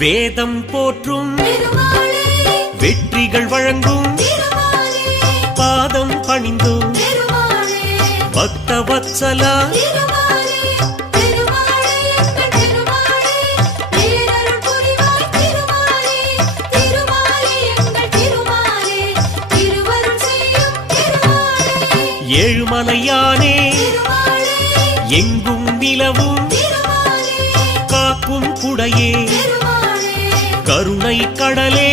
வேதம் போற்றும் வெற்றிகள் வழங்கும் பாதம் பணிந்தோம் பக்த வத்சலா ஏழுமலையானே எங்கும் நிலவும் காக்கும் குடையே கருணை கடலே